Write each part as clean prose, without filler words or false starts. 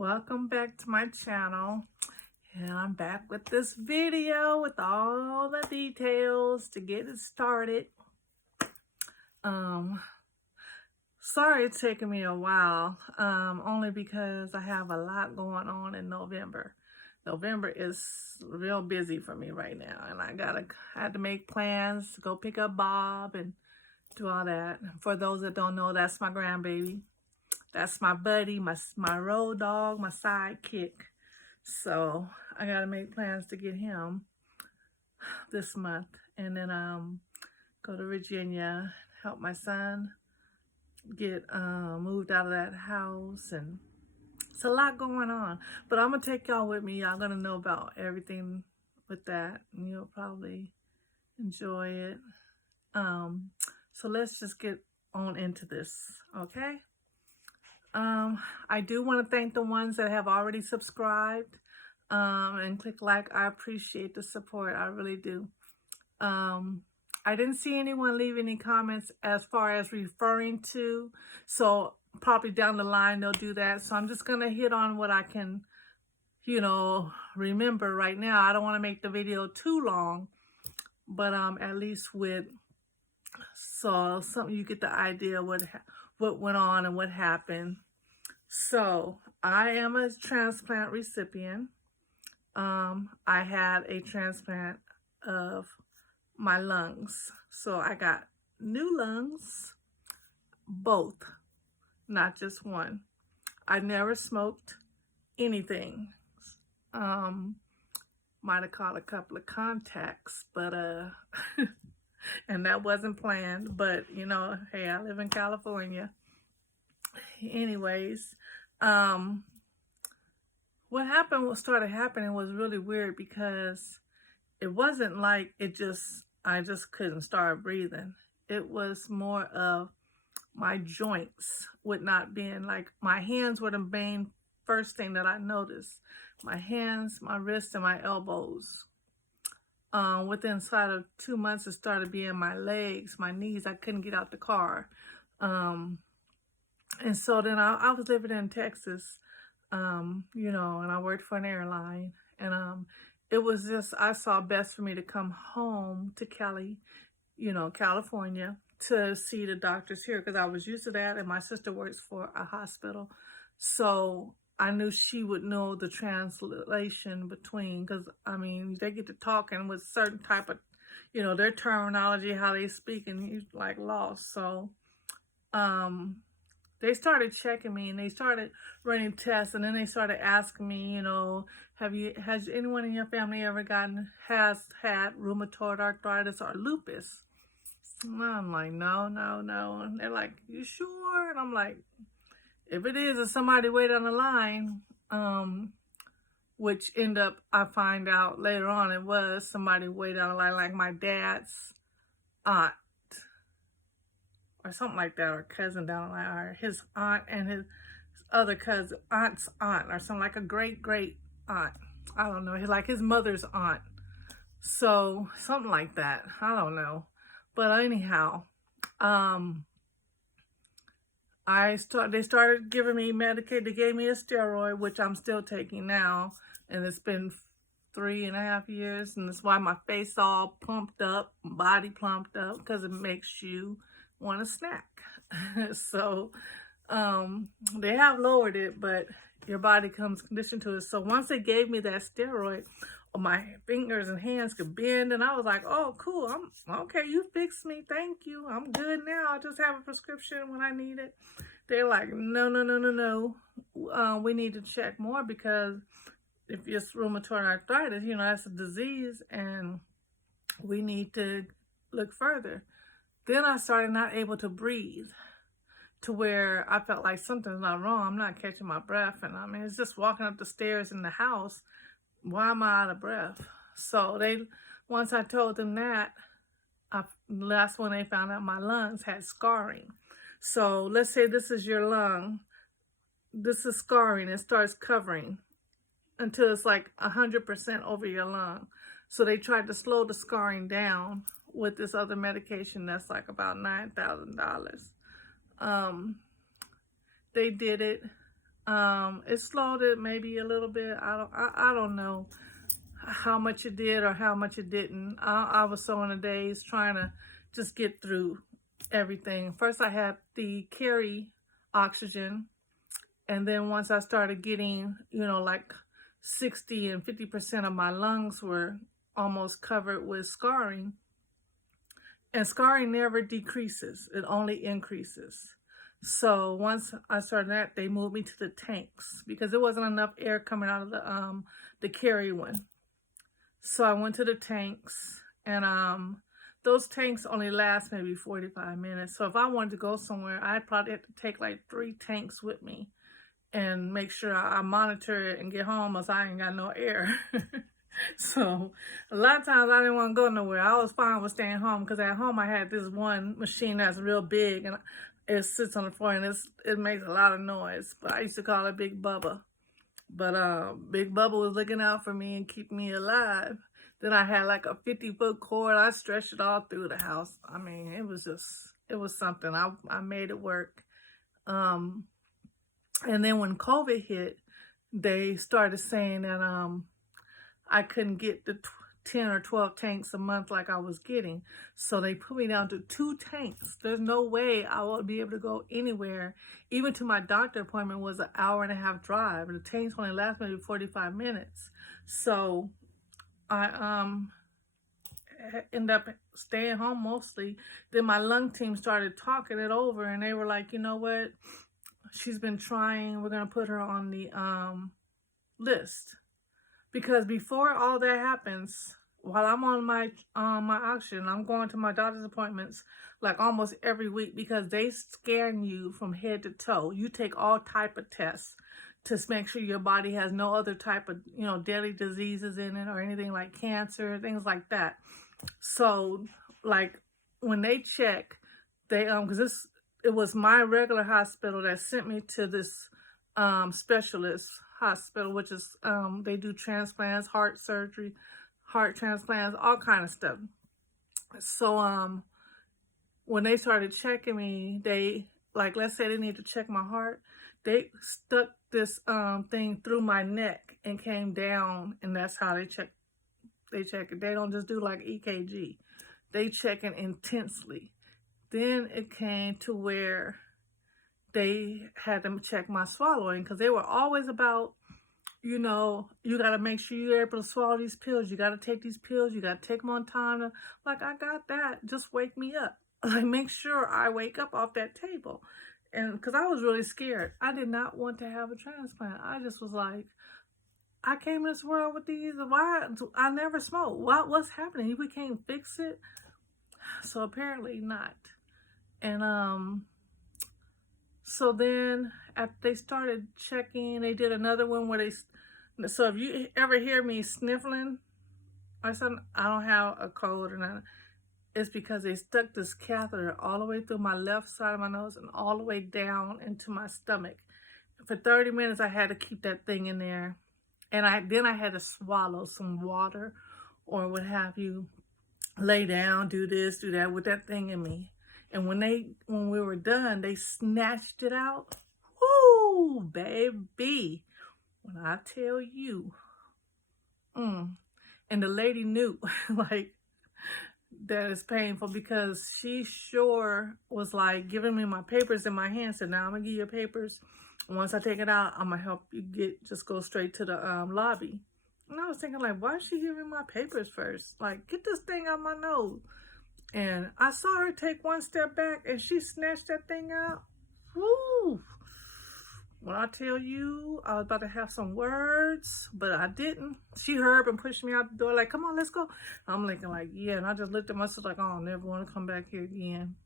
Welcome back to my channel, and I'm back with this video with all the details to get it started. Sorry it's taking me a while, only because I have a lot going on in November. November is real busy for me right now, and I had to make plans to go pick up Bob and do all that. For those that don't know, that's my grandbaby. That's my buddy, my road dog, my sidekick. So I gotta make plans to get him this month, and then go to Virginia, help my son get moved out of that house, and it's a lot going on. But I'm gonna take y'all with me. Y'all gonna know about everything with that, and you'll probably enjoy it. So let's just get on into this, okay? I do want to thank the ones that have already subscribed and click like. I appreciate the support. I really do. I didn't see anyone leave any comments as far as referring to, so probably down the line they'll do that. So I'm just going to hit on what I can, remember right now. I don't want to make the video too long, but at least so something you get the idea what went on and what happened. So I am a transplant recipient. I had a transplant of my lungs. So I got new lungs, both, not just one. I never smoked anything. Might have caught a couple of contacts, but and that wasn't planned, but hey, I live in California. Anyways, what started happening was really weird, because it wasn't like I just couldn't start breathing. It was more of my joints would not bend. Like, my hands were the main first thing that I noticed. My hands, my wrists, and my elbows. Within inside of 2 months, it started being my legs, my knees. I couldn't get out the car. And so then I was living in Texas, and I worked for an airline. And it was just, I saw best for me to come home to California, to see the doctors here, because I was used to that. And my sister works for a hospital. So I knew she would know the translation between, because, they get to talking with certain type of, their terminology, how they speak, and you're like lost. So, they started checking me, and they started running tests, and then they started asking me, has anyone in your family ever has had rheumatoid arthritis or lupus? And I'm like, no. And they're like, you sure? And I'm like, if it is, it's somebody way down the line, which I find out later on, it was somebody way down the line, like my dad's aunt, or something like that, or cousin down the line, or his aunt and his other cousin, aunt's aunt, or something, like a great aunt. I don't know, like his mother's aunt. So something like that. I don't know. But anyhow, they started giving me Medicaid. They gave me a steroid, which I'm still taking now, and it's been 3.5 years, and that's why my face all pumped up, body plumped up, because it makes you want a snack. So they have lowered it, but your body comes conditioned to it. So once they gave me that steroid, my fingers and hands could bend, and I was like, oh cool, I'm okay, you fixed me, thank you, I'm good now, I just have a prescription when I need it. They're like, no, we need to check more, because if it's rheumatoid arthritis, that's a disease, and we need to look further. Then I started not able to breathe, to where I felt like something's not wrong. I'm not catching my breath. And it's just walking up the stairs in the house. Why am I out of breath? So once I told them that, that's when they found out my lungs had scarring. So let's say this is your lung. This is scarring. It starts covering until it's like 100% over your lung. So they tried to slow the scarring down with this other medication that's like about $9,000. They did it. It slowed it maybe a little bit. I don't know how much it did or how much it didn't. I was so in a daze trying to just get through everything. First, I had the carry oxygen, and then once I started getting, like 60 and 50% of my lungs were almost covered with scarring. And scarring never decreases, it only increases. So once I started that, they moved me to the tanks because there wasn't enough air coming out of the carry one. So I went to the tanks, and those tanks only last maybe 45 minutes. So if I wanted to go somewhere, I'd probably have to take like 3 tanks with me and make sure I monitor it and get home, else I ain't got no air. So a lot of times I didn't want to go nowhere. I was fine with staying home because at home I had this one machine that's real big and it sits on the floor and it makes a lot of noise. But I used to call it Big Bubba. But Big Bubba was looking out for me and keeping me alive. Then I had like a 50-foot cord. I stretched it all through the house. I mean, it was something. I made it work. And then when COVID hit, they started saying that I couldn't get the 10 or 12 tanks a month like I was getting. So they put me down to 2 tanks. There's no way I would be able to go anywhere. Even to my doctor appointment was an 1.5-hour drive. And the tanks only last maybe 45 minutes. So I ended up staying home mostly. Then my lung team started talking it over and they were like, you know what? She's been trying. We're going to put her on the list. Because before all that happens, while I'm on my oxygen, I'm going to my doctor's appointments like almost every week because they scan you from head to toe. You take all type of tests to make sure your body has no other type of, deadly diseases in it or anything like cancer, things like that. So, like, when they check, they, because it was my regular hospital that sent me to this specialist hospital, which is they do transplants, heart surgery, heart transplants, all kind of stuff. So when they started checking me, they, like, let's say they need to check my heart, they stuck this thing through my neck and came down, and that's how they check it. They don't just do like EKG. They check it intensely. Then it came to where they had them check my swallowing because they were always about, you got to make sure you're able to swallow these pills. You got to take these pills. You got to take them on time. Like, I got that. Just wake me up. Like, make sure I wake up off that table. And because I was really scared. I did not want to have a transplant. I just was like, I came in this world with these. Why? I never smoked. What's happening? We can't fix it. So apparently not. And so then after they started checking, they did another one where so if you ever hear me sniffling or something, I don't have a cold or nothing. It's because they stuck this catheter all the way through my left side of my nose and all the way down into my stomach. For 30 minutes, I had to keep that thing in there. And then I had to swallow some water or what have you, lay down, do this, do that with that thing in me. And when we were done, they snatched it out. Woo, baby. When I tell you, and the lady knew, like, that is painful because she sure was like giving me my papers in my hand. Said, now I'm gonna give you your papers. Once I take it out, I'm gonna help you just go straight to the lobby. And I was thinking, like, why is she giving me my papers first? Like, get this thing out my nose. And I saw her take one step back and she snatched that thing out. Woo! When I tell you, I was about to have some words, but I didn't. She hurried and pushed me out the door like, come on, let's go. I'm looking like, yeah. And I just looked at myself like, oh, I'll never want to come back here again.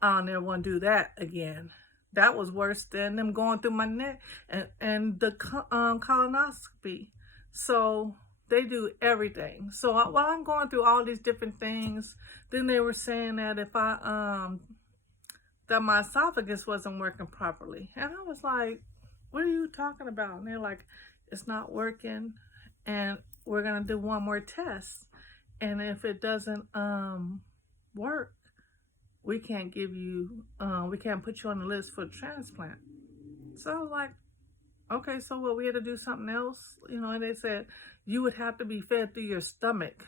I'll never want to do that again. That was worse than them going through my neck and the colonoscopy. So they do everything. So while I'm going through all these different things, then they were saying that if that my esophagus wasn't working properly. And I was like, what are you talking about? And they're like, it's not working and we're going to do one more test. And if it doesn't work, we can't give you, we can't put you on the list for transplant. So I was like, Okay, so what, we had to do something else, and they said you would have to be fed through your stomach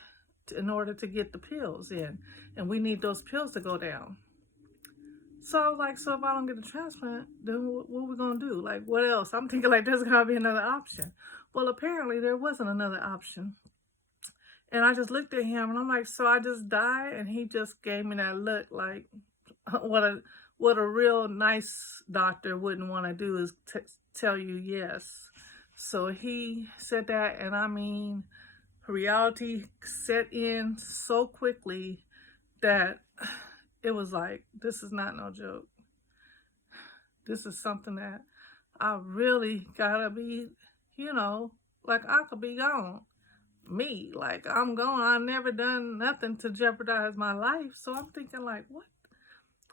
in order to get the pills in, and we need those pills to go down. So I was like, so if I don't get a transplant, then what are we gonna do? Like, what else? I'm thinking like there's gonna be another option. Well, apparently there wasn't another option. And I just looked at him and I'm like, so I just die? And he just gave me that look like, what a real nice doctor wouldn't want to do is tell you yes. So he said that, and I mean, reality set in so quickly that it was like, this is not no joke. This is something that I really gotta be, like I could be gone. Me, like I'm gone. I've never done nothing to jeopardize my life. So I'm thinking like, what?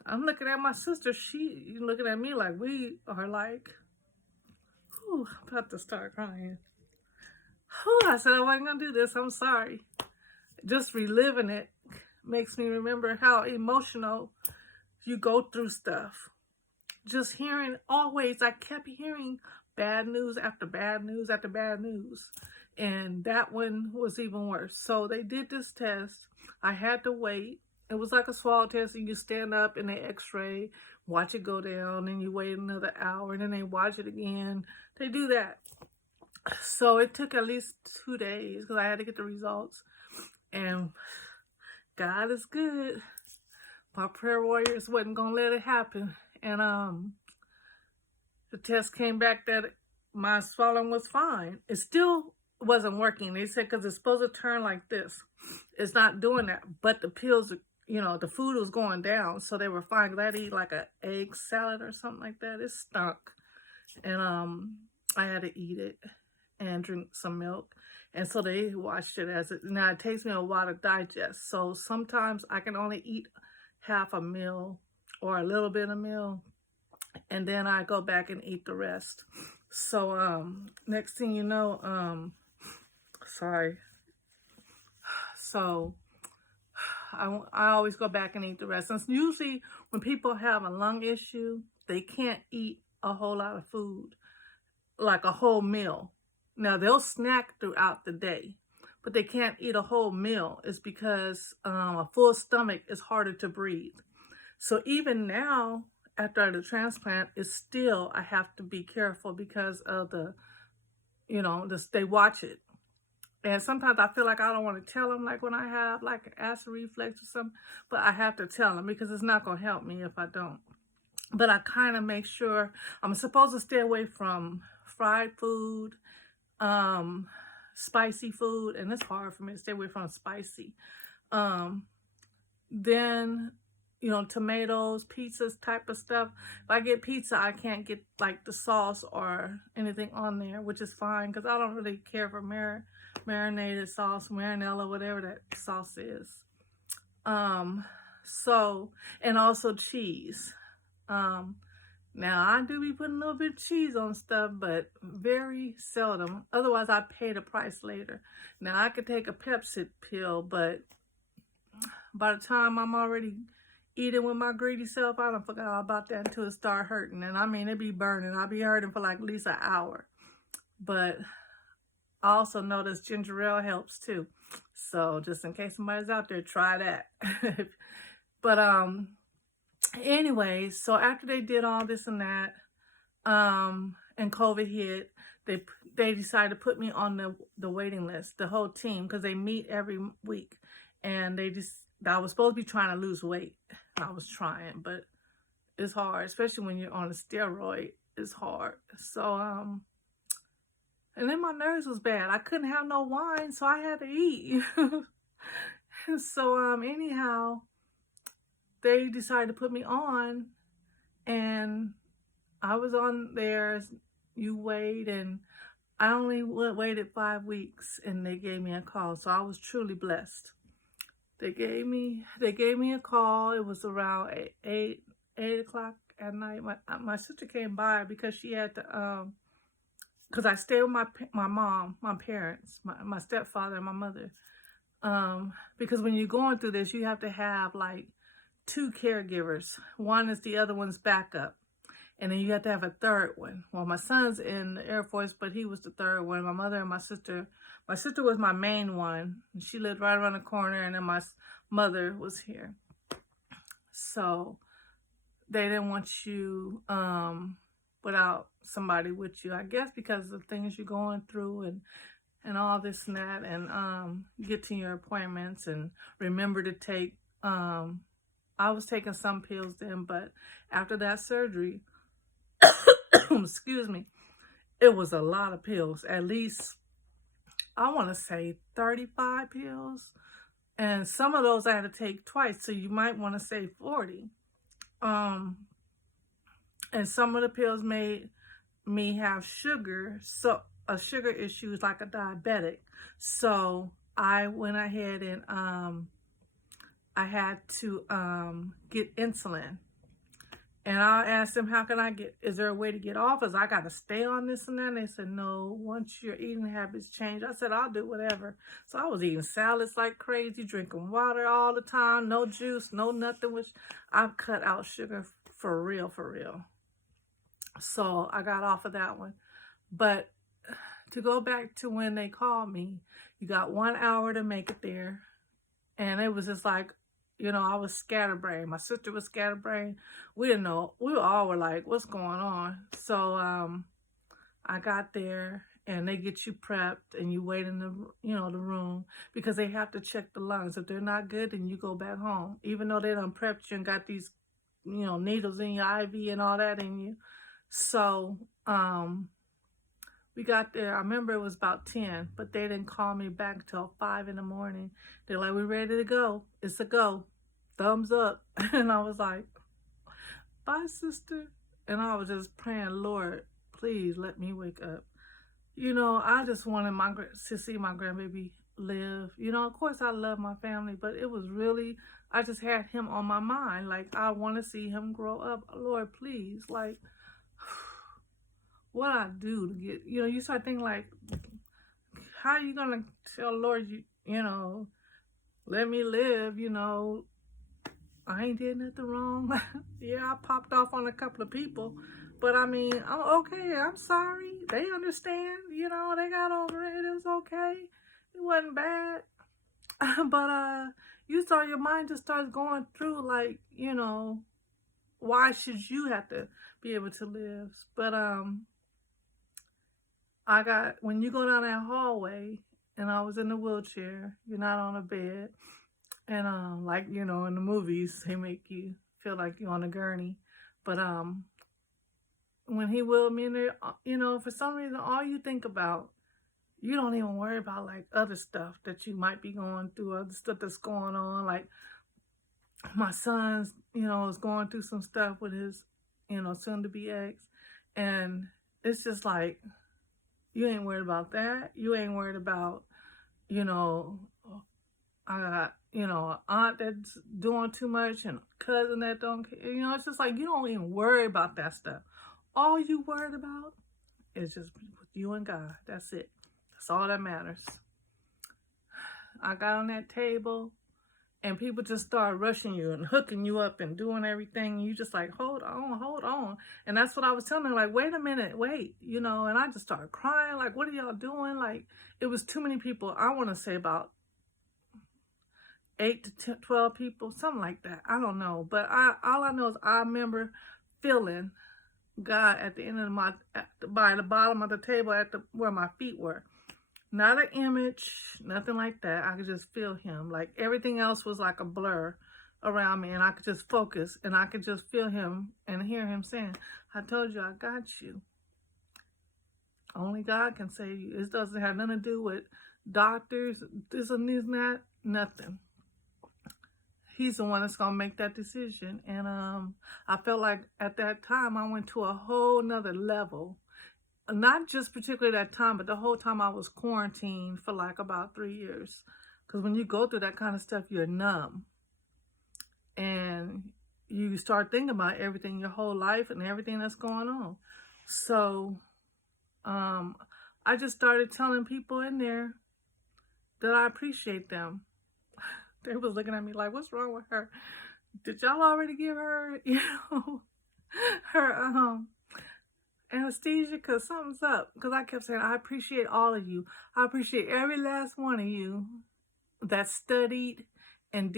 I'm looking at my sister. She looking at me like we are like, whew, I'm about to start crying. Whew, I said I wasn't gonna do this. I'm sorry. Just reliving it makes me remember how emotional you go through stuff. Just hearing always, I kept hearing bad news after bad news after bad news. And that one was even worse. So they did this test. I had to wait. It was like a swallow test, and you stand up and they x-ray, watch it go down, and you wait another hour, and then they watch it again. They do that. So it took at least 2 days because I had to get the results. And God is good. My prayer warriors wasn't gonna let it happen. And the test came back that my swallowing was fine. It still wasn't working. They said because it's supposed to turn like this. It's not doing that. But the pills, the food was going down, so they were fine. Cause I had to eat like an egg salad or something like that. It stunk, and I had to eat it and drink some milk. And so they watched it as it. Now it takes me a while to digest. So sometimes I can only eat half a meal or a little bit of meal, and then I go back and eat the rest. So next thing you know, sorry. So I always go back and eat the rest. And usually when people have a lung issue, they can't eat a whole lot of food, like a whole meal. Now they'll snack throughout the day, but they can't eat a whole meal. It's because a full stomach is harder to breathe. So even now, after the transplant, it's still, I have to be careful because of they watch it. And sometimes I feel like I don't want to tell them, like when I have like acid reflux or something, but I have to tell them because it's not going to help me if I don't. But I kind of make sure I'm supposed to stay away from fried food, spicy food, and it's hard for me to stay away from spicy. Then, tomatoes, pizzas type of stuff. If I get pizza, I can't get like the sauce or anything on there, which is fine because I don't really care for marinated sauce, marinella, whatever that sauce is. So, and also cheese. Now I do be putting a little bit of cheese on stuff, but very seldom. Otherwise I pay the price later. Now I could take a Pepsi pill, but by the time I'm already eating with my greedy self, I don't forget all about that until it start hurting. And I mean, it be burning. I'll be hurting for like at least an hour. But I also noticed ginger ale helps too. So just in case somebody's out there, try that. But anyways, so after they did all this and that, and COVID hit, they decided to put me on the waiting list, the whole team, because they meet every week. And I was supposed to be trying to lose weight. I was trying, but it's hard, especially when you're on a steroid. It's hard. So, and then my nerves was bad. I couldn't have no wine, so I had to eat. So, anyhow, they decided to put me on, and I was on there. You wait, and I only waited 5 weeks, and they gave me a call. So I was truly blessed. They gave me a call. It was around 8 o'clock at night. My sister came by because she had to because I stayed with my mom, my parents, my stepfather and my mother. Because when you're going through this, you have to have like 2 caregivers. One is the other one's backup. And then you have to have a third one. Well, my son's in the Air Force, but he was the third one. My mother and my sister was my main one. She lived right around the corner, and then my mother was here. So they didn't want you without somebody with you, I guess, because of things you're going through and all this and that, and get to your appointments and remember to take, I was taking some pills then, but after that surgery, excuse me, it was a lot of pills, at least, I want to say 35 pills, and some of those I had to take twice, so you might want to say 40. And some of the pills made me have sugar, so a sugar issue is like a diabetic. So I went ahead and I had to get insulin. And I asked them, is there a way to get off? Is I got to stay on this and that? And they said, no, once your eating habits change. I said, I'll do whatever. So I was eating salads like crazy, drinking water all the time, no juice, no nothing, which I've cut out sugar for real, for real. So I got off of that one. But to go back to when they called me, you got 1 hour to make it there. And it was just like, I was scatterbrained. My sister was scatterbrained. We didn't know. We all were like, what's going on? So I got there, and they get you prepped, and you wait in the, the room, because they have to check the lungs. If they're not good, then you go back home. Even though they done prepped you and got these, needles in your IV and all that in you. So we got there. I remember it was about 10, but they didn't call me back till 5 in the morning. They're like, we're ready to go. It's a go. Thumbs up. And I was like, bye, sister. And I was just praying, Lord, please let me wake up. I just wanted to see my grandbaby live. Of course I love my family, but it was really, I just had him on my mind. Like, I want to see him grow up. Lord, please, like, what I do to get, you start thinking like, how are you going to tell Lord, let me live, I ain't did nothing wrong. Yeah, I popped off on a couple of people, but I mean, I'm okay. I'm sorry. They understand, they got over it. It was okay. It wasn't bad. But your mind just starts going through like, why should you have to be able to live? But when you go down that hallway, and I was in the wheelchair, you're not on a bed, and like, in the movies, they make you feel like you're on a gurney, but when he wheeled me in there, for some reason, all you think about, you don't even worry about like other stuff that you might be going through, other stuff that's going on, like my son's, is going through some stuff with his, soon-to-be ex, and it's just like, you ain't worried about that. You ain't worried about, I got, an aunt that's doing too much and a cousin that don't care. It's just like, you don't even worry about that stuff. All you worried about is just with you and God. That's it. That's all that matters. I got on that table, and people just start rushing you and hooking you up and doing everything. And you just like, hold on. And that's what I was telling them, like, wait a minute, wait, and I just started crying. Like, what are y'all doing? Like, it was too many people. I want to say about 8 to 10, 12 people, something like that. I don't know. But all I know is I remember feeling God at the end of by the bottom of the table where my feet were. Not an image, nothing like that. I could just feel him. Like everything else was like a blur around me, and I could just focus, and I could just feel him and hear him saying, I told you I got you. Only God can save you. It doesn't have nothing to do with doctors, this and that, nothing. He's the one that's going to make that decision. And I felt like at that time I went to a whole nother level. Not just particularly that time, but the whole time I was quarantined for like about 3 years. Because when you go through that kind of stuff, you're numb. And you start thinking about everything, your whole life and everything that's going on. So I just started telling people in there that I appreciate them. They was looking at me like, what's wrong with her? Did y'all already give her, her anesthesia because something's up. Because I kept saying, I appreciate all of you. I appreciate every last one of you that studied and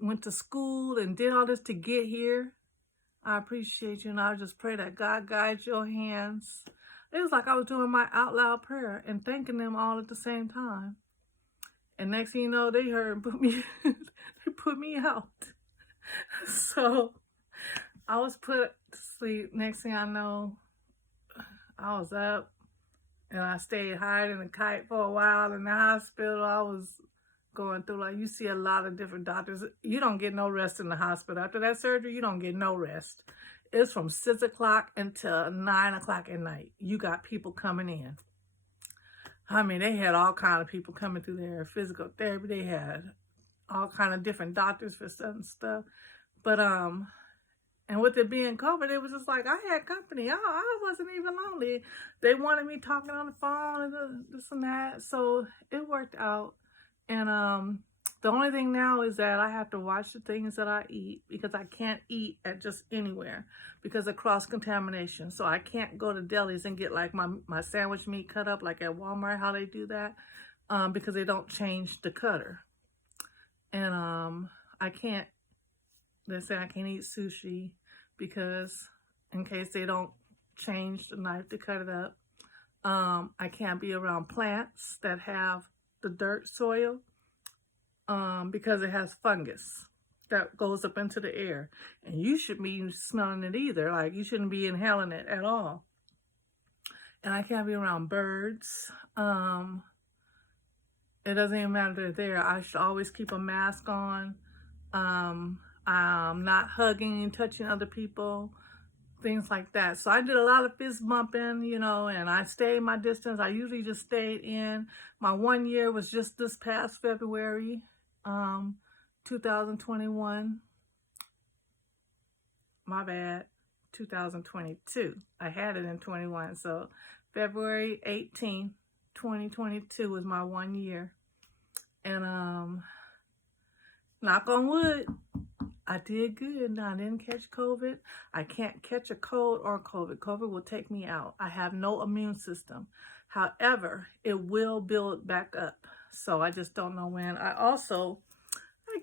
went to school and did all this to get here. I appreciate you, and I just pray that God guides your hands. It was like I was doing my out loud prayer and thanking them all at the same time. And next thing you know, they heard and they put me out. So I was put to sleep. Next thing I know, I was up and I stayed hiding a kite for a while in the hospital. I was going through, like, you see a lot of different doctors. You don't get no rest in the hospital. After that surgery, you don't get no rest. It's from 6 o'clock until 9 o'clock at night. You got people coming in. I mean, they had all kind of people coming through there, physical therapy. They had all kind of different doctors for certain stuff. But, and with it being COVID, it was just like, I had company. I wasn't even lonely. They wanted me talking on the phone and this and that. So it worked out. And the only thing now is that I have to watch the things that I eat because I can't eat at just anywhere because of cross-contamination. So I can't go to delis and get like my sandwich meat cut up like at Walmart, how they do that, because they don't change the cutter. And I can't, they say I can't eat sushi because in case they don't change the knife to cut it up. I can't be around plants that have the dirt soil because it has fungus that goes up into the air, and you shouldn't be smelling it either. Like, you shouldn't be inhaling it at all. And I can't be around birds. It doesn't even matter if they're there. I should always keep a mask on. I'm not hugging and touching other people, things like that. So I did a lot of fist bumping, you know, and I stayed my distance. I usually just stayed in. My 1 year was just this past February, 2021. My bad, 2022. I had it in 21. So February 18th, 2022 was my 1 year. And knock on wood, I did good. I didn't catch COVID. I can't catch a cold or COVID. COVID will take me out. I have no immune system. However, it will build back up. So I just don't know when. I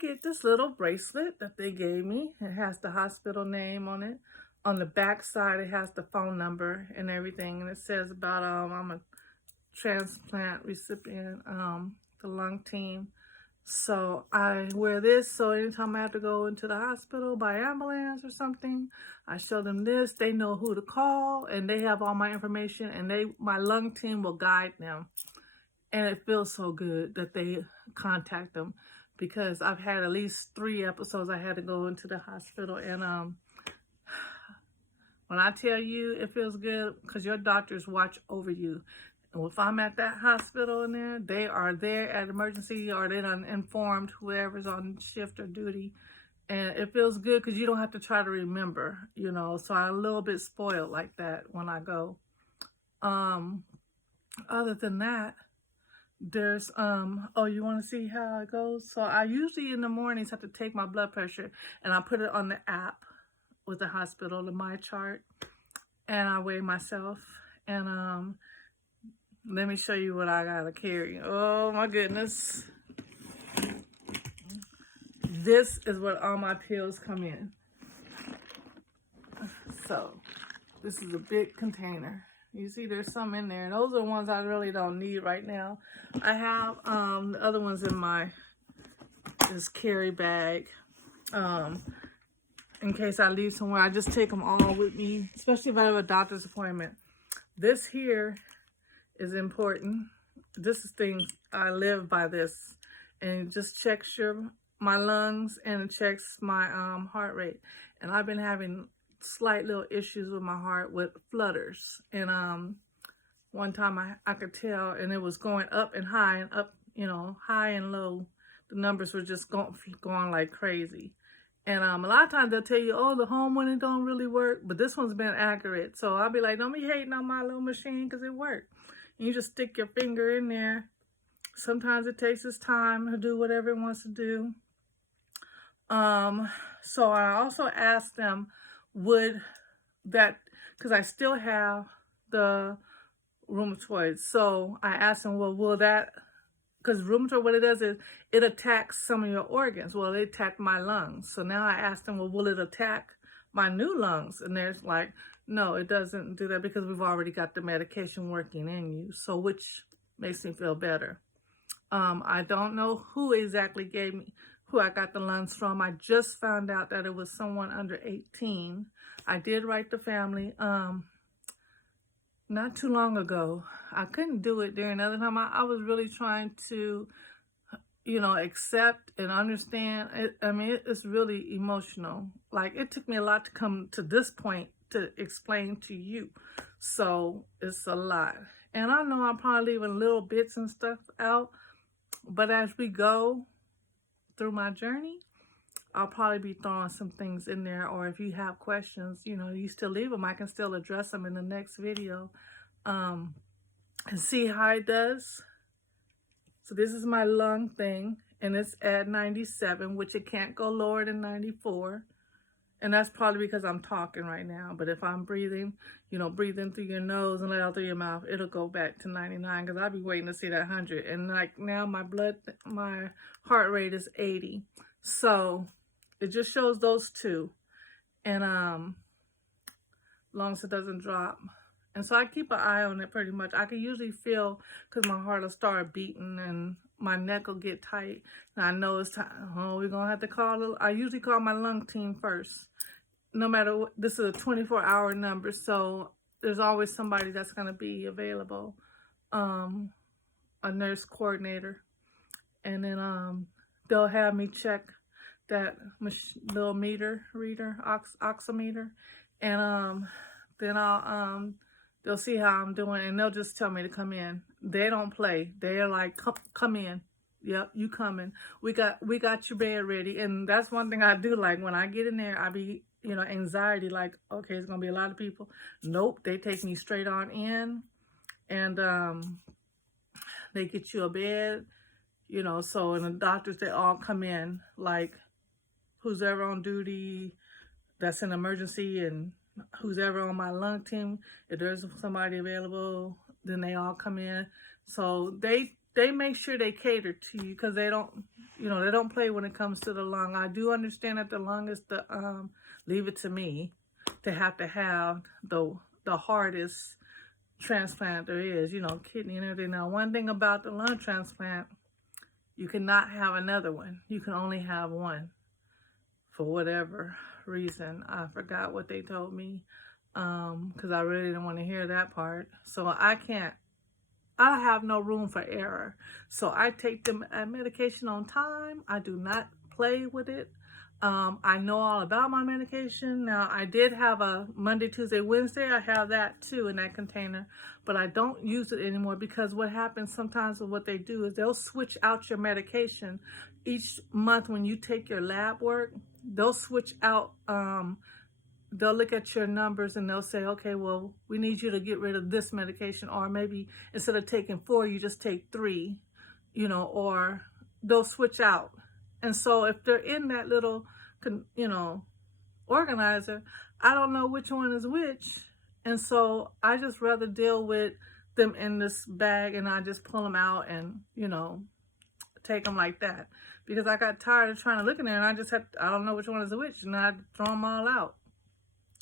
get this little bracelet that they gave me. It has the hospital name on it. On the back side, it has the phone number and everything. And it says about, I'm a transplant recipient, the lung team. So I wear this, so anytime I have to go into the hospital by ambulance or something, I show them this. They know who to call, and they have all my information, and my lung team will guide them. And it feels so good that they contact them, because I've had at least 3 episodes I had to go into the hospital. And when I tell you it feels good, because your doctors watch over you. And if I'm at that hospital in there, they are there at emergency, or they done informed whoever's on shift or duty. And it feels good because you don't have to try to remember, you know. So I'm a little bit spoiled like that when I go. Other than that, there's, oh, you want to see how it goes? So I usually in the mornings have to take my blood pressure, and I put it on the app with the hospital, the My Chart, and I weigh myself. And let me show you what I gotta carry. Oh my goodness. This is what all my pills come in. So this is a big container. You see there's some in there. Those are the ones I really don't need right now. I have the other ones in this carry bag. In case I leave somewhere, I just take them all with me, especially if I have a doctor's appointment. This here is important. This is things I live by this, and it just checks my lungs, and it checks my heart rate. And I've been having slight little issues with my heart with flutters. And one time I could tell, and it was going up and high and up, you know, high and low. The numbers were just going like crazy. And a lot of times they'll tell you, oh, the home one, it don't really work, but this one's been accurate. So I'll be like, don't be hating on my little machine because it worked. You just stick your finger in there. Sometimes it takes its time to do whatever it wants to do. So I also asked them, would that, because I still have the rheumatoid. So I asked him, well, will that, because rheumatoid, what it does is it attacks some of your organs. Well, it attacked my lungs. So now I asked him, well, will it attack my new lungs? And there's like, no, it doesn't do that because we've already got the medication working in you. So which makes me feel better. I don't know who exactly gave me, who I got the lungs from. I just found out that it was someone under 18. I did write the family not too long ago. I couldn't do it during other time. I was really trying to, accept and understand. It's really emotional. Like, it took me a lot to come to this point to explain to you. So it's a lot. And I know I'm probably leaving little bits and stuff out, but as we go through my journey, I'll probably be throwing some things in there, or if you have questions, you still leave them. I can still address them in the next video and see how it does. So this is my lung thing, and it's at 97, which it can't go lower than 94. And that's probably because I'm talking right now. But if I'm breathing, breathing through your nose and let out through your mouth, it'll go back to 99 because I'll be waiting to see that 100. And like now my heart rate is 80. So it just shows those two. And long as it doesn't drop. And so I keep an eye on it pretty much. I can usually feel, because my heart will start beating and my neck will get tight. And I know it's time. Oh, we're going to have to call. I usually call my lung team first. No matter what, this is a 24-hour number. So there's always somebody that's going to be available. A nurse coordinator. And then they'll have me check that little meter reader, oximeter. And then they'll see how I'm doing, and they'll just tell me to come in. They don't play. They're like, come in. Yep, you coming. We got your bed ready. And that's one thing I do. Like, when I get in there, I be, anxiety, like, okay, it's going to be a lot of people. Nope, they take me straight on in, and they get you a bed, so, and the doctors, they all come in, like, who's ever on duty that's an emergency, and who's ever on my lung team, if there's somebody available, then they all come in. So they make sure they cater to you, because they don't, they don't play when it comes to the lung. I do understand that the lung is the, leave it to me to have the hardest transplant there is, kidney and everything. Now, one thing about the lung transplant, you cannot have another one. You can only have one for whatever reason. I forgot what they told me because I really didn't want to hear that part. So I have no room for error. So I take the medication on time. I do not play with it. I know all about my medication. Now, I did have a Monday, Tuesday, Wednesday. I have that too in that container, but I don't use it anymore, because what happens sometimes with what they do is they'll switch out your medication each month. When you take your lab work, they'll switch out, they'll look at your numbers and they'll say, okay, well, we need you to get rid of this medication, or maybe instead of taking 4, you just take 3, or they'll switch out. And so if they're in that little, organizer, I don't know which one is which. And so I just rather deal with them in this bag, and I just pull them out and, take them like that. Because I got tired of trying to look in there, and I don't know which one is which, and I throw them all out.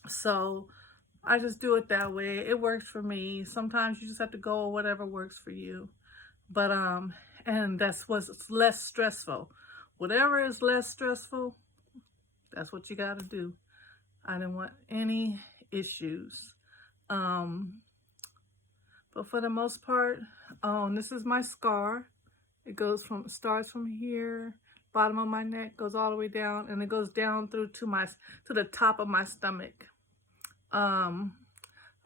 So I just do it that way. It works for me. Sometimes you just have to go with whatever works for you. But, and that's what's less stressful. Whatever is less stressful, that's what you got to do. I didn't want any issues. But for the most part, this is my scar. It starts from here, bottom of my neck, goes all the way down, and it goes down through to the top of my stomach. I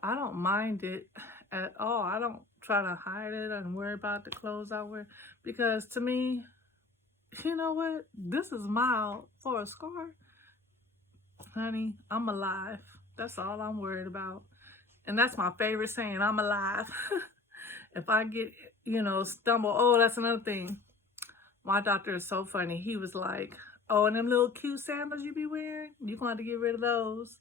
don't mind it at all. I don't try to hide it and worry about the clothes I wear, because to me, you know what? This is mild for a scar. Honey, I'm alive. That's all I'm worried about. And that's my favorite saying, I'm alive. If I get, stumble, that's another thing. My doctor is so funny. He was like, oh, and them little cute sandals you be wearing, you're going to have to get rid of those.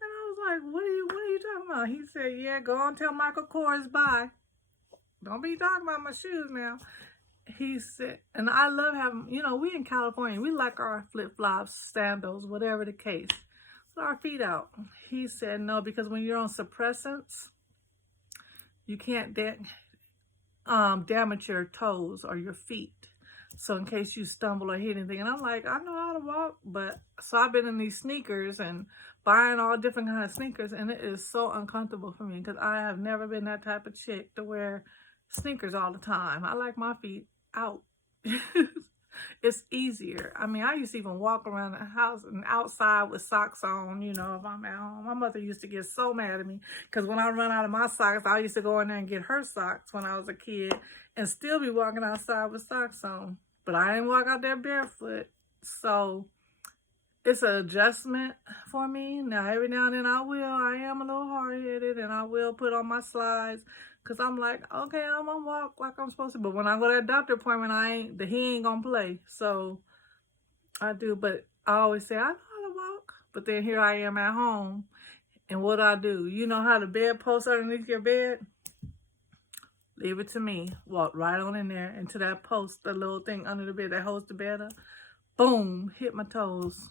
And I was was like, what are you talking about? He said, yeah, go on tell Michael Kors bye. Don't be talking about my shoes now. He said, and I love having, we in California, we like our flip-flops, sandals, whatever the case. Put our feet out. He said, no, because when you're on suppressants, you can't damage your toes or your feet. So in case you stumble or hit anything. And I'm like, I know how to walk, but so I've been in these sneakers and buying all different kind of sneakers, and it is so uncomfortable for me because I have never been that type of chick to wear sneakers all the time. I like my feet out. It's easier. I mean, I used to even walk around the house and outside with socks on, if I'm at home. My mother used to get so mad at me because when I run out of my socks, I used to go in there and get her socks when I was a kid and still be walking outside with socks on. But I didn't walk out there barefoot. So it's an adjustment for me. Now, every now and then I am a little hard-headed and I will put on my slides because I'm like, okay, I'm going to walk like I'm supposed to. But when I go to that doctor appointment, he ain't going to play. So I do. But I always say, I know how to walk. But then here I am at home. And what I do, you know how the bed post underneath your bed? Leave it to me. Walk right on in there into that post, the little thing under the bed that holds the bed up. Boom, hit my toes.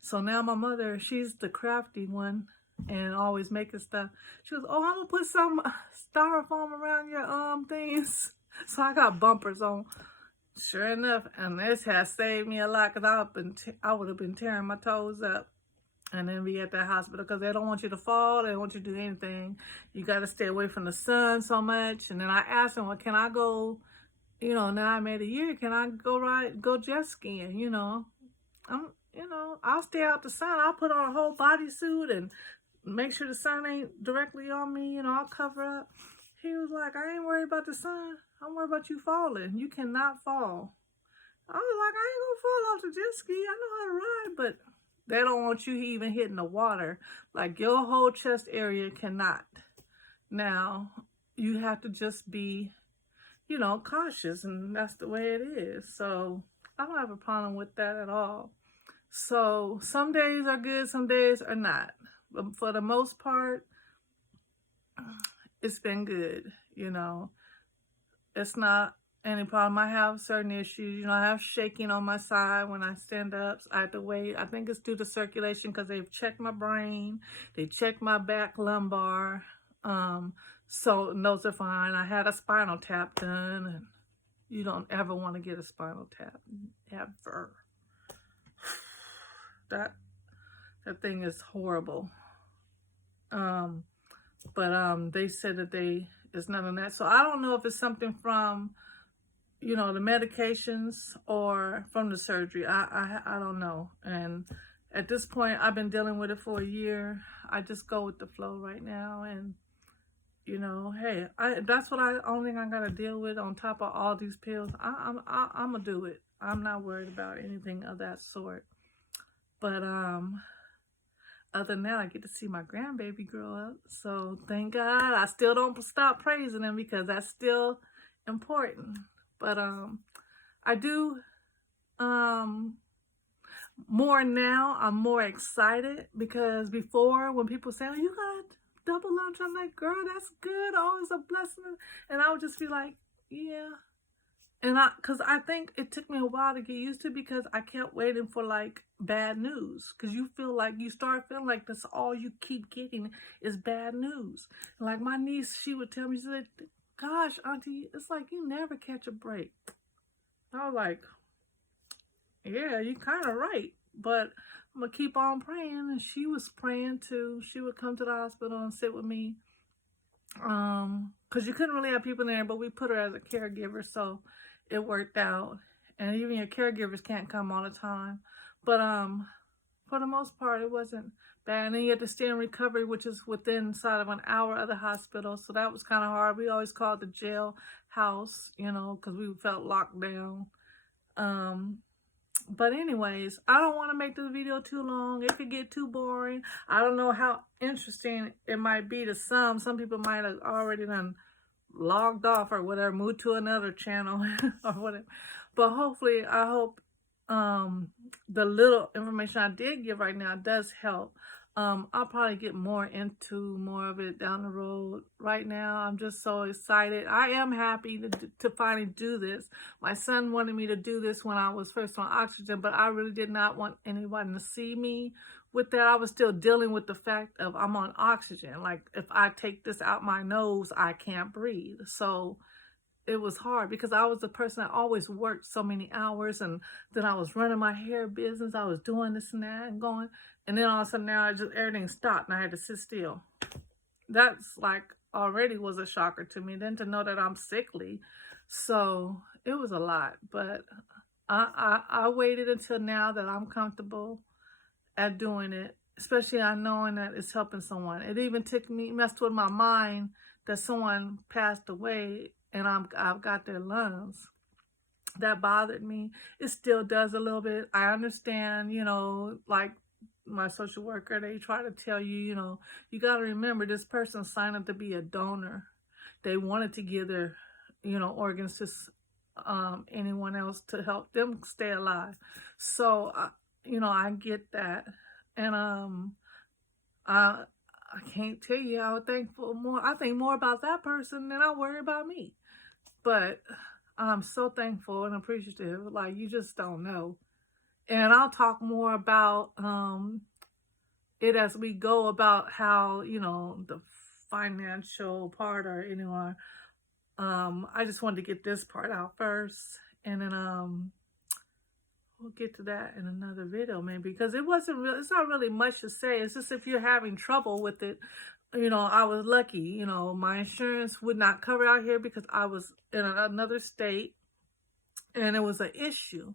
So now my mother, she's the crafty one and always making stuff. She goes, oh, I'm going to put some styrofoam around your things. So I got bumpers on. Sure enough, and this has saved me a lot because I would have been tearing my toes up and then be at that hospital because they don't want you to fall. They don't want you to do anything. You got to stay away from the sun so much. And then I asked them, well, can I go, now I made a year, can I go jet skiing, I'll stay out the sun. I'll put on a whole bodysuit and make sure the sun ain't directly on me, I'll cover up. He was like, I ain't worried about the sun. I'm worried about you falling. You cannot fall. I was like, I ain't gonna fall off the jet ski. I know how to ride, but they don't want you even hitting the water. Like your whole chest area cannot. Now, you have to just be, cautious, and that's the way it is. So I don't have a problem with that at all. So some days are good, some days are not. But for the most part, it's been good, It's not any problem. I have certain issues. I have shaking on my side when I stand up. So I have to wait. I think it's due to circulation because they've checked my brain. They checked my back lumbar. So those are fine. I had a spinal tap done, and you don't ever want to get a spinal tap. Ever. That thing is horrible. But they said that it's none of that. So I don't know if it's something from, the medications or from the surgery. I don't know. And at this point, I've been dealing with it for a year. I just go with the flow right now. And, hey, that's only thing I got to deal with on top of all these pills. I'm going to do it. I'm not worried about anything of that sort. But, other than that, I get to see my grandbaby grow up. So thank God. I still don't stop praising him because that's still important. But I do more now. I'm more excited because before when people say, oh, you got double lunch, I'm like, girl, that's good. Oh, it's a blessing. And I would just be like, yeah. And because I think it took me a while to get used to it because I kept waiting for like bad news. Because you start feeling like that's all you keep getting is bad news. And like my niece, she would tell me, she said, gosh, auntie, it's like you never catch a break. I was like, yeah, you're kind of right. But I'm going to keep on praying. And she was praying too. She would come to the hospital and sit with me. Because you couldn't really have people in there, but we put her as a caregiver, so it worked out. And even your caregivers can't come all the time. But for the most part, it wasn't bad. And then you had to stay in recovery, which is within inside of an hour of the hospital. So that was kind of hard. We always called the jail house, because we felt locked down. But anyways, I don't want to make this video too long. It could get too boring. I don't know how interesting it might be to some. Some people might have already done logged off or whatever, moved to another channel or whatever. But hopefully, I hope the little information I did give right now does help. I'll probably get more into more of it down the road. Right now, I'm just so excited. I am happy to finally do this. My son wanted me to do this when I was first on oxygen, but I really did not want anyone to see me with that. I was still dealing with the fact of I'm on oxygen. Like if I take this out my nose, I can't breathe. So it was hard because I was the person that always worked so many hours, and then I was running my hair business. I was doing this and that and going, and then all of a sudden now everything stopped and I had to sit still. That's like already was a shocker to me. Then to know that I'm sickly. So it was a lot, but I waited until now that I'm comfortable at doing it, especially on knowing that it's helping someone. It even messed with my mind that someone passed away and I've got their lungs. That bothered me. It still does a little bit. I understand, like my social worker, they try to tell you, you got to remember this person signed up to be a donor. They wanted to give their, organs to anyone else to help them stay alive. So, I get that. And I can't tell you how thankful more. I think more about that person than I worry about me. But I'm so thankful and appreciative. Like, you just don't know. And I'll talk more about it as we go, about how, the financial part or anyone. I just wanted to get this part out first. And then we'll get to that in another video maybe, because it's not really much to say. It's just if you're having trouble with it, I was lucky, my insurance would not cover out here because I was in another state and it was an issue.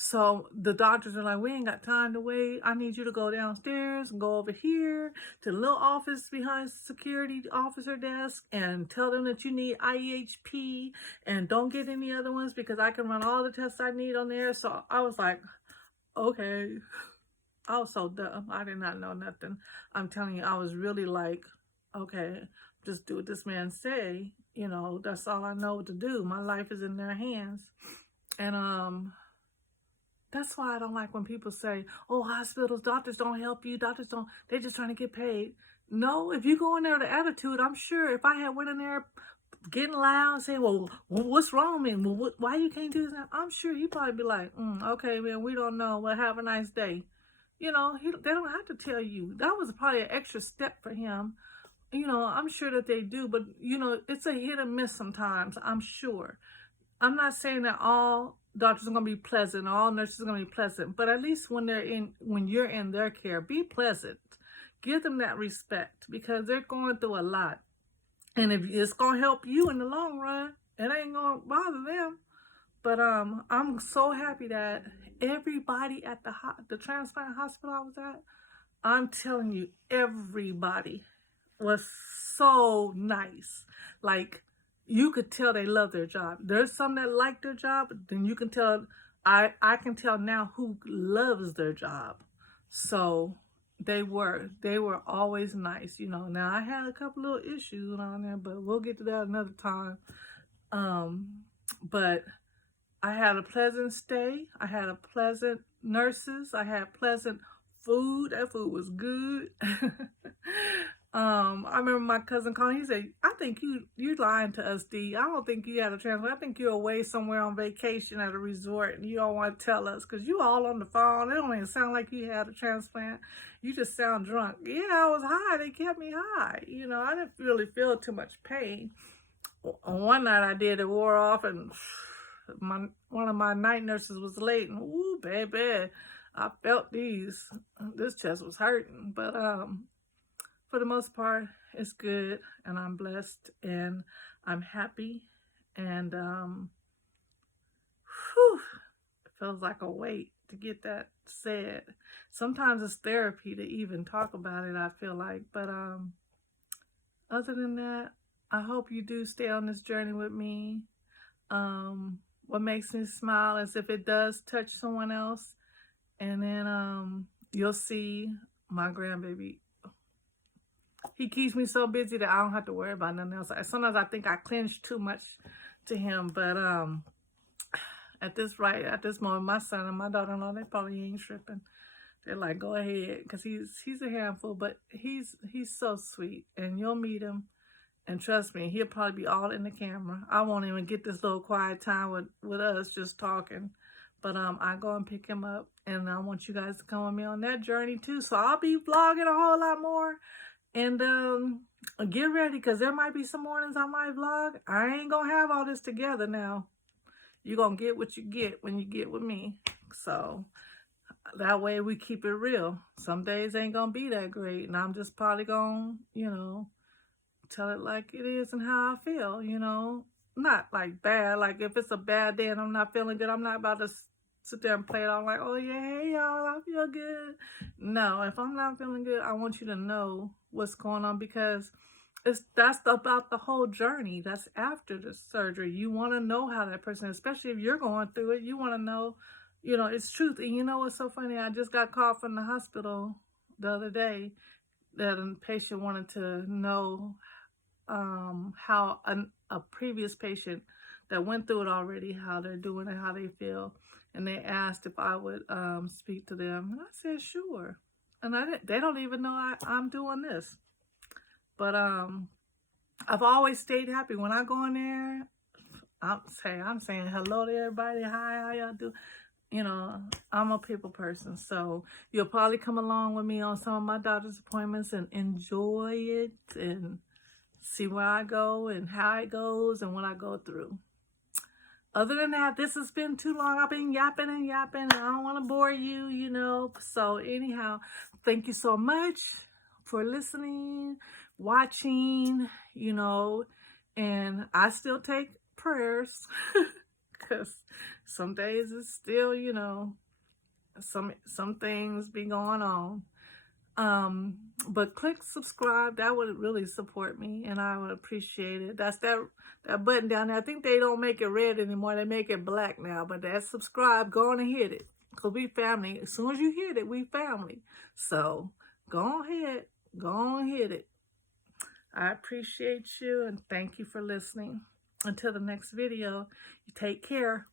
So the doctors are like, we ain't got time to wait. I need you to go downstairs and go over here to the little office behind security officer desk and tell them that you need IEHP and don't get any other ones because I can run all the tests I need on there. So I was like, okay. I was so dumb. I did not know nothing. I'm telling you, I was really like, okay, just do what this man say. That's all I know what to do. My life is in their hands. And that's why I don't like when people say, oh, hospitals, doctors don't help you. They're just trying to get paid. No, if you go in there with an attitude, I'm sure if I had went in there getting loud and saying, well, what's wrong with me? Well, why you can't do this? I'm sure he'd probably be like, okay, man, we don't know. Well, have a nice day. They don't have to tell you. That was probably an extra step for him. I'm sure that they do, but, it's a hit or miss sometimes, I'm sure. I'm not saying that all doctors are going to be pleasant, all nurses are going to be pleasant, but at least when you're in their care, be pleasant. Give them that respect because they're going through a lot. And if it's going to help you in the long run, it ain't going to bother them. But I'm so happy that everybody at the transplant hospital I was at, I'm telling you, everybody was so nice. Like, you could tell they love their job. There's some that like their job, but then you can tell, I can tell now who loves their job. So they were always nice, Now I had a couple little issues on there, but we'll get to that another time. But I had a pleasant stay. I had a pleasant nurses. I had pleasant food. That food was good. I remember my cousin calling. He said, I think you're lying to us, D. I don't think you had a transplant. I think you're away somewhere on vacation at a resort and you don't want to tell us because you all on the phone. It don't even sound like you had a transplant. You just sound drunk. Yeah, I was high. They kept me high. I didn't really feel too much pain. One night I did, it wore off, and one of my night nurses was late, and ooh, baby, I felt this chest was hurting. But for the most part, it's good, and I'm blessed, and I'm happy, and it feels like a weight to get that said. Sometimes it's therapy to even talk about it, I feel like. But other than that, I hope you do stay on this journey with me. What makes me smile is if it does touch someone else, and then you'll see my grandbaby. He keeps me so busy that I don't have to worry about nothing else. Sometimes I think I clinch too much to him, but at this moment, my son and my daughter-in-law, they probably ain't tripping. They're like, go ahead, because he's a handful, but he's so sweet, and you'll meet him. And trust me, he'll probably be all in the camera. I won't even get this little quiet time with us just talking. But I go and pick him up, and I want you guys to come with me on that journey too. So I'll be vlogging a whole lot more. And get ready, because there might be some mornings I might vlog. I ain't gonna have all this together now. You're gonna get what you get when you get with me. So that way we keep it real. Some days ain't gonna be that great, and I'm just probably gonna, tell it like it is and how I feel, Not like bad. Like if it's a bad day and I'm not feeling good, I'm not about to sit there and play it on like, oh yeah, hey y'all, I feel good. No, if I'm not feeling good, I want you to know what's going on, because that's about the whole journey. That's after the surgery. You want to know how that person, especially if you're going through it, you want to know, it's truth. And you know what's so funny? I just got called from the hospital the other day that a patient wanted to know how a previous patient that went through it already, how they're doing and how they feel. And they asked if I would speak to them. And I said, sure. And they don't even know I'm doing this. But I've always stayed happy. When I go in there, I'm saying hello to everybody. Hi, how y'all do? I'm a people person. So you'll probably come along with me on some of my doctor's appointments and enjoy it and see where I go and how it goes and what I go through. Other than that, this has been too long. I've been yapping and yapping, and I don't want to bore you, So anyhow, thank you so much for listening, watching, and I still take prayers because some days it's still, some things be going on. But click subscribe. That would really support me, and I would appreciate it. That's that button down there. I think they don't make it red anymore. They make it black now. But that subscribe, go on and hit it, because we family. As soon as you hit it, we family. So go ahead. Go on, hit it. I appreciate you, and thank you for listening. Until the next video, you take care.